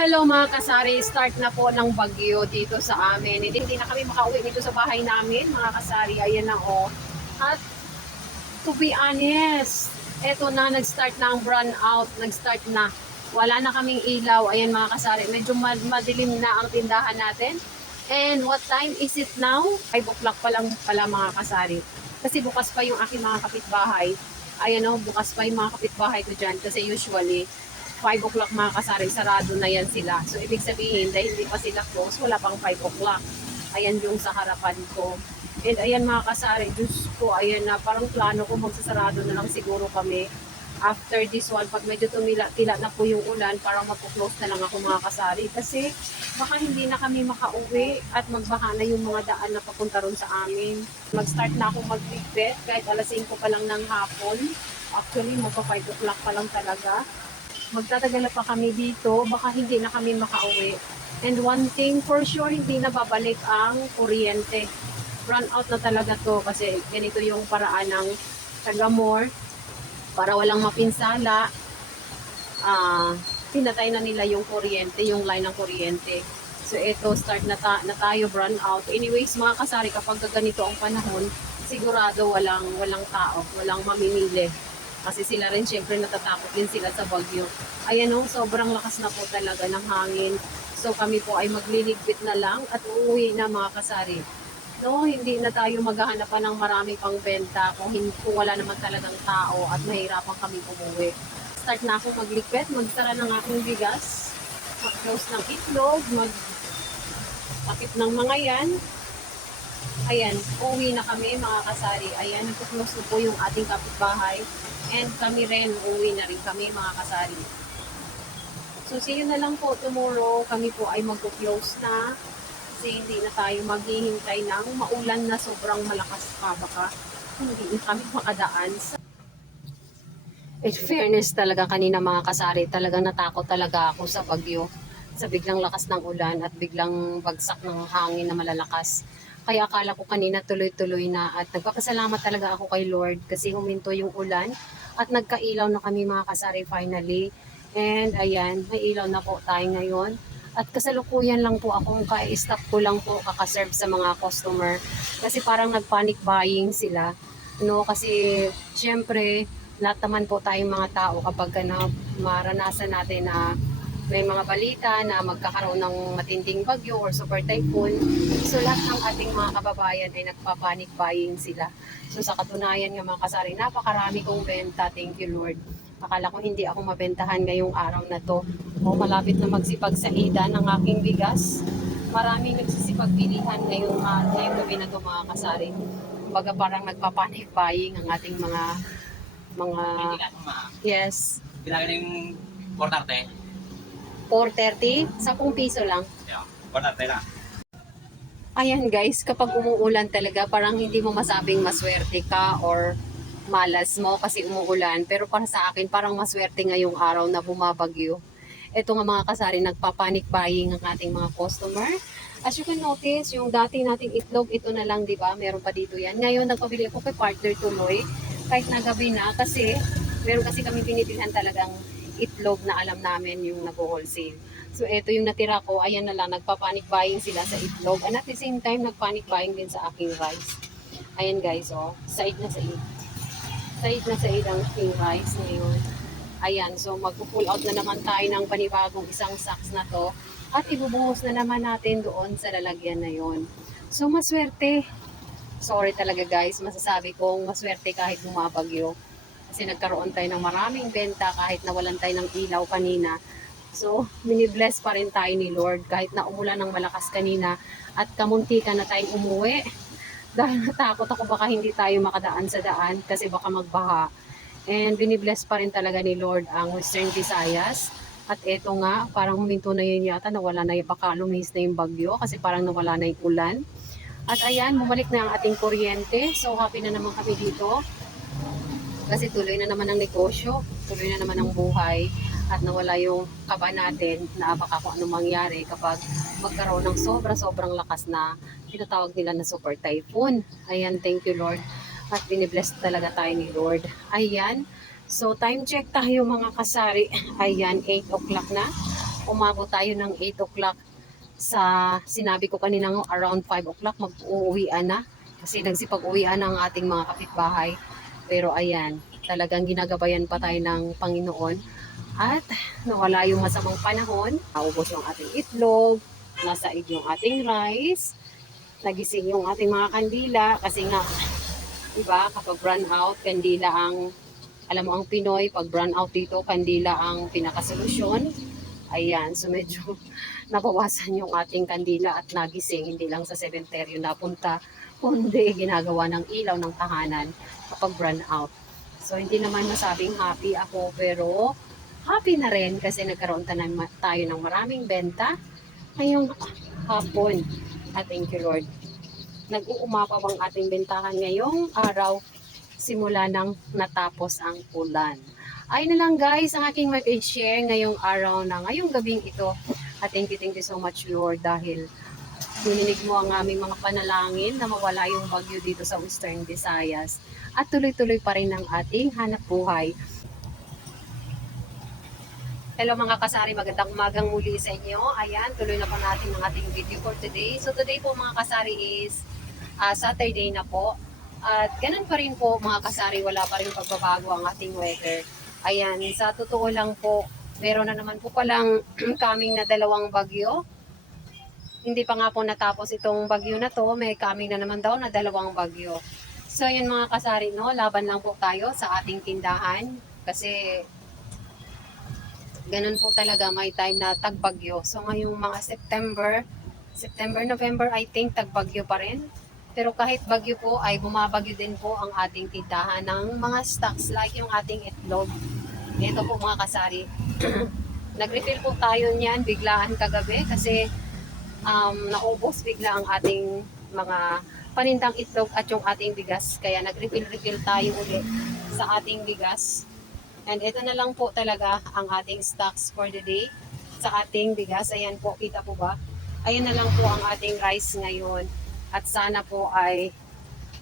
Hello mga kasari, start na po ng bagyo dito sa amin. Hindi na kami makauwi dito sa bahay namin mga kasari. Ayan na o. At to be honest, eto na, nag-start na ang brown out. Nag-start na. Wala na kaming ilaw. Ayan mga kasari, medyo madilim na ang tindahan natin. And what time is it now? 5 o'clock pa lang pala mga kasari. Kasi bukas pa yung aking mga kapitbahay. Ayan o, bukas pa yung mga kapitbahay ko dyan. Kasi usually, 5 o'clock mga kasari, sarado na yan sila. So, ibig sabihin, dahil hindi pa sila close, wala pang 5 o'clock. Ayan yung sa harapan ko. And ayan mga kasari, Diyos ko, ayan na, parang plano ko magsasarado na lang siguro kami. After this one, pag medyo tila na po yung ulan, parang magpo-close na lang ako mga kasari. Kasi baka hindi na kami makauwi at magbaha na yung mga daan na papunta ron sa amin. Mag-start na ako mag-bed kahit alas 5 pa lang ng hapon. Actually, magpa 5 o'clock pa lang talaga. Magtatagal pa kami dito, baka hindi na kami makauwi. And one thing for sure, hindi na babalik ang kuryente. Run out na talaga to kasi ganito yung paraan ng taga-more para walang mapinsala. Pinatay na nila yung kuryente, yung line ng kuryente. So ito, start na tayo run out. Anyways, mga kasari, kapag ganito ang panahon, sigurado walang tao, walang mamimili. Kasi sila rin syempre natatakot din sila sa bagyo. Ayan o, sobrang lakas na po talaga ng hangin. So kami po ay magliligpit na lang at uuwi na mga kasari. No, hindi na tayo maghahanap pa ng marami pang benta kung wala naman talagang tao at mahirapan kami umuwi. Start na ako magligpit, magsara ng aking bigas, mag-close ng itlog, mag-takip ng mga yan. Ayan, uwi na kami mga kasari. Ayan, nagpo-close na po yung ating kapitbahay. And kami rin, uwi na rin kami mga kasari. So, see you na lang po tomorrow. Kami po ay magpo-close na. Kasi hindi na tayo maghihintay ng maulan na sobrang malakas pa. Baka hindi na kami makadaan. In fairness talaga kanina mga kasari, talagang natakot talaga ako sa bagyo. Sa biglang lakas ng ulan at biglang bagsak ng hangin na malalakas. Kaya akala ko kanina tuloy-tuloy na at nagpapasalamat talaga ako kay Lord kasi huminto yung ulan at nagkailaw na kami mga kasari finally. And ayan, may ilaw na po tayo ngayon. At kasalukuyan lang po akong ka-stop ko lang po kakaserve sa mga customer kasi parang nag-panic buying sila. No, kasi syempre lahat naman po tayong mga tao kapag maranasan natin na may mga balita na magkakaroon ng matinding bagyo or super typhoon. So lahat ng ating mga kababayan ay nagpa-panic buying sila. So sa katunayan nga mga kasari, napakarami kong benta. Thank you Lord. Akala ko hindi ako mabentahan ngayong araw na to. O malapit na magsipagsaidan ng aking bigas. Maraming nagsisipagpilihan ngayong gabi na to mga kasari. Kumbaga parang nagpa-panic buying ang ating mga yes. Kailangan yung 430. 430, 10 piso lang. Yeah, 430 lang. Ayan guys, kapag umuulan talaga, parang hindi mo masabing maswerte ka or malas mo kasi umuulan. Pero para sa akin, parang maswerte ngayong araw na bumabagyo. Ito nga mga kasari, nagpa-panic buying ang ating mga customer. As you can notice, yung dati nating itlog, ito na lang, di ba? Meron pa dito yan. Ngayon, nagpabili ako kay partner tuloy, kahit na gabi na, kasi meron kasi kami binibilhan talagang itlog na alam namin yung nag-wholesale. So, ito yung natira ko. Ayan na lang, nagpa-panic buying sila sa itlog. And at the same time, nag-panic buying din sa aking rice. Ayan guys, oh. Side na side. Side na side ang aking rice ngayon. Ayan, so mag-pull out na naman tayo ng panibagong isang sacks na to. At ibubuhos na naman natin doon sa lalagyan na yon. So, maswerte. Sorry talaga guys, masasabi kong maswerte kahit bumabagyo. Kasi nagkaroon tayo ng maraming benta kahit nawalan tayo ng ilaw kanina. So, mini-bless pa rin tayo ni Lord kahit na umulan ng malakas kanina at kamuntikan na tayong umuwi. Dahil natakot ako baka hindi tayo makadaan sa daan kasi baka magbaha. And bini-bless pa rin talaga ni Lord ang Western Visayas. At eto nga, parang huminto na yun yata, nawala na yung baka lumihis na yung bagyo kasi parang nawala na yung ulan. At ayan, bumalik na ang ating kuryente. So, happy na naman kami dito. Kasi tuloy na naman ang negosyo, tuloy na naman ang buhay, at nawala yung kaba natin na baka kung anong mangyari kapag magkaroon ng sobrang lakas na tinatawag nila na super typhoon. Ayan, thank you Lord. At binibless talaga tayo ni Lord. Ayan, so time check tayo mga kasari. Ayan, 8 o'clock na. umabot tayo ng 8 o'clock. Sa sinabi ko kanina around 5 o'clock mag-uuwian na. Kasi nagsipag-uwian ang ating mga kapitbahay. Pero ayan, talagang ginagabayan pa tayo ng Panginoon. At nawala yung masamang panahon. Naubos yung ating itlog, nasaig yung ating rice, nagising yung ating mga kandila. Kasi nga, diba, kapag run out, kandila ang, alam mo ang Pinoy, pag run out dito, kandila ang pinakasolusyon. Ayan, so medyo nabawasan yung ating kandila at nagising, hindi lang sa sementeryo napunta, kundi ginagawa ng ilaw ng tahanan kapag run out. So hindi naman masabing happy ako, pero happy na rin kasi nagkaroon tayo ng maraming benta ngayong hapon. At thank you Lord. Nag-uumapaw ang ating bentahan ngayong araw simula nang natapos ang ulan. Ayun na lang guys ang aking mag-share ngayong araw na ngayong gabing ito. At thank you so much Lord dahil dininig mo ang aming mga panalangin na mawala yung bagyo dito sa Western Visayas at tuloy-tuloy pa rin ang ating hanap buhay. Hello mga kasari, magandang umagang muli sa inyo. Ayan, tuloy na po natin ang ating video for today. So today po mga kasari is Saturday na po. At ganun pa rin po mga kasari, wala pa rin pagbabago ang ating weather. Ayan, sa totoo lang po, meron na naman po palang coming na 2 bagyo. Hindi pa nga po natapos itong bagyo na to, may coming na naman daw na 2 bagyo. So yun mga kasari, no, laban lang po tayo sa ating tindahan kasi ganun po talaga, may time na tagbagyo. So ngayong mga September, November, I think tagbagyo pa rin. Pero kahit bagyo po ay bumabagyo din po ang ating tindahan ng mga stocks like yung ating itlog. Ito po mga kasari. Nag-refill po tayo niyan biglaan kagabi kasi naubos bigla ang ating mga panindang itlog at yung ating bigas. Kaya nag-refill tayo ulit sa ating bigas. And ito na lang po talaga ang ating stocks for the day sa ating bigas. Ayan po, kita po ba? Ayan na lang po ang ating rice ngayon. At sana po ay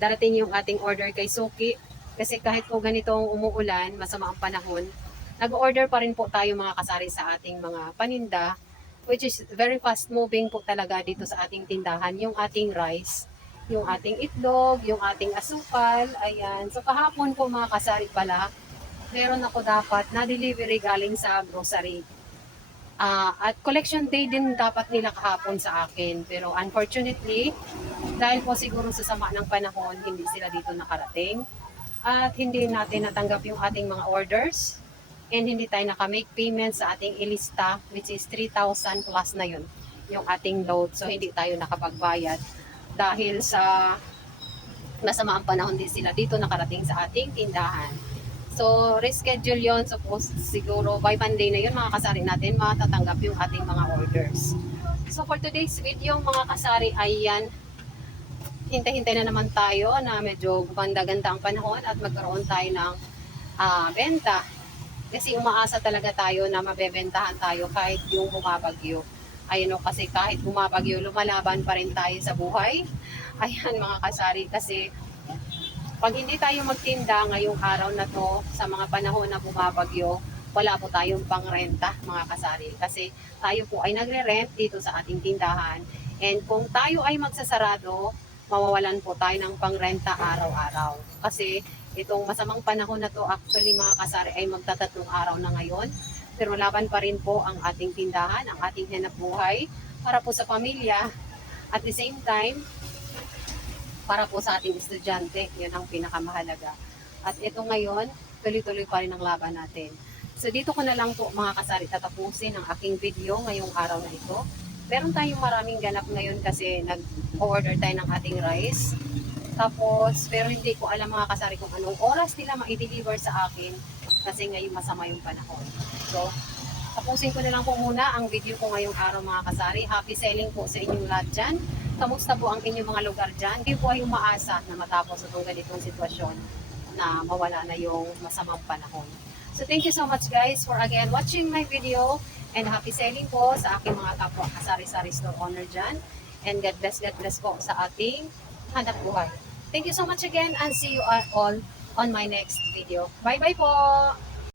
darating yung ating order kay Suki. Kasi kahit po ganitong umuulan, masama ang panahon, nag-order pa rin po tayo mga kasari sa ating mga paninda, which is very fast moving po talaga dito sa ating tindahan. Yung ating rice, yung ating itlog, yung ating asukal, ayan. So kahapon po mga kasari pala, meron ako dapat na delivery galing sa grocery. At collection day din dapat nila kahapon sa akin. Pero unfortunately, dahil po siguro sa sama ng panahon, hindi sila dito nakarating. At hindi natin natanggap yung ating mga orders. And hindi tayo nakamake payment sa ating ilista, which is 3,000 plus na yun, yung ating load. So hindi tayo nakapagbayad dahil sa masama ang panahon din sila dito nakarating sa ating tindahan. So, reschedule yon. So, siguro by Monday na yun, mga kasari natin, matatanggap yung ating mga orders. So, for today's video, mga kasari, ayan, hintay-hintay na naman tayo na medyo gumanda-ganda ang panahon at magkaroon tayo ng benta. Kasi umaasa talaga tayo na mabebentahan tayo kahit yung bumabagyo. Ayun o, kasi kahit bumabagyo, lumalaban pa rin tayo sa buhay. Ayan mga kasari, kasi pag hindi tayo magtinda ngayong araw na to, sa mga panahon na bumabagyo, wala po tayong pangrenta mga kasari. Kasi tayo po ay nagre-rent dito sa ating tindahan. And kung tayo ay magsasarado, mawawalan po tayo ng pangrenta araw-araw. Kasi itong masamang panahon na to, actually mga kasari ay magtatatlong araw na ngayon. Pero laban pa rin po ang ating tindahan, ang ating hanap buhay para po sa pamilya. At the same time, para po sa ating estudyante, yun ang pinakamahalaga. At ito ngayon, tuloy-tuloy pa rin ang laban natin. So dito ko na lang po mga kasari tatapusin ang aking video ngayong araw na ito. Meron tayong maraming ganap ngayon kasi nag-order tayo ng ating rice. Tapos, pero hindi ko alam mga kasari kung anong oras nila ma-deliver sa akin kasi ngayon masama yung panahon. So, tapusin ko na lang po muna ang video ko ngayong araw mga kasari. Happy selling po sa inyong lahat dyan. Kamusta po ang inyong mga lugar dyan? Kayo po ay umaasa na matapos itong ganitong sitwasyon na mawala na yung masamang panahon. So thank you so much guys for again watching my video and happy selling po sa aking mga kapwa kasari-sari store owner dyan. And God bless po sa ating hanap buhay. Thank you so much again and see you all on my next video. Bye-bye po!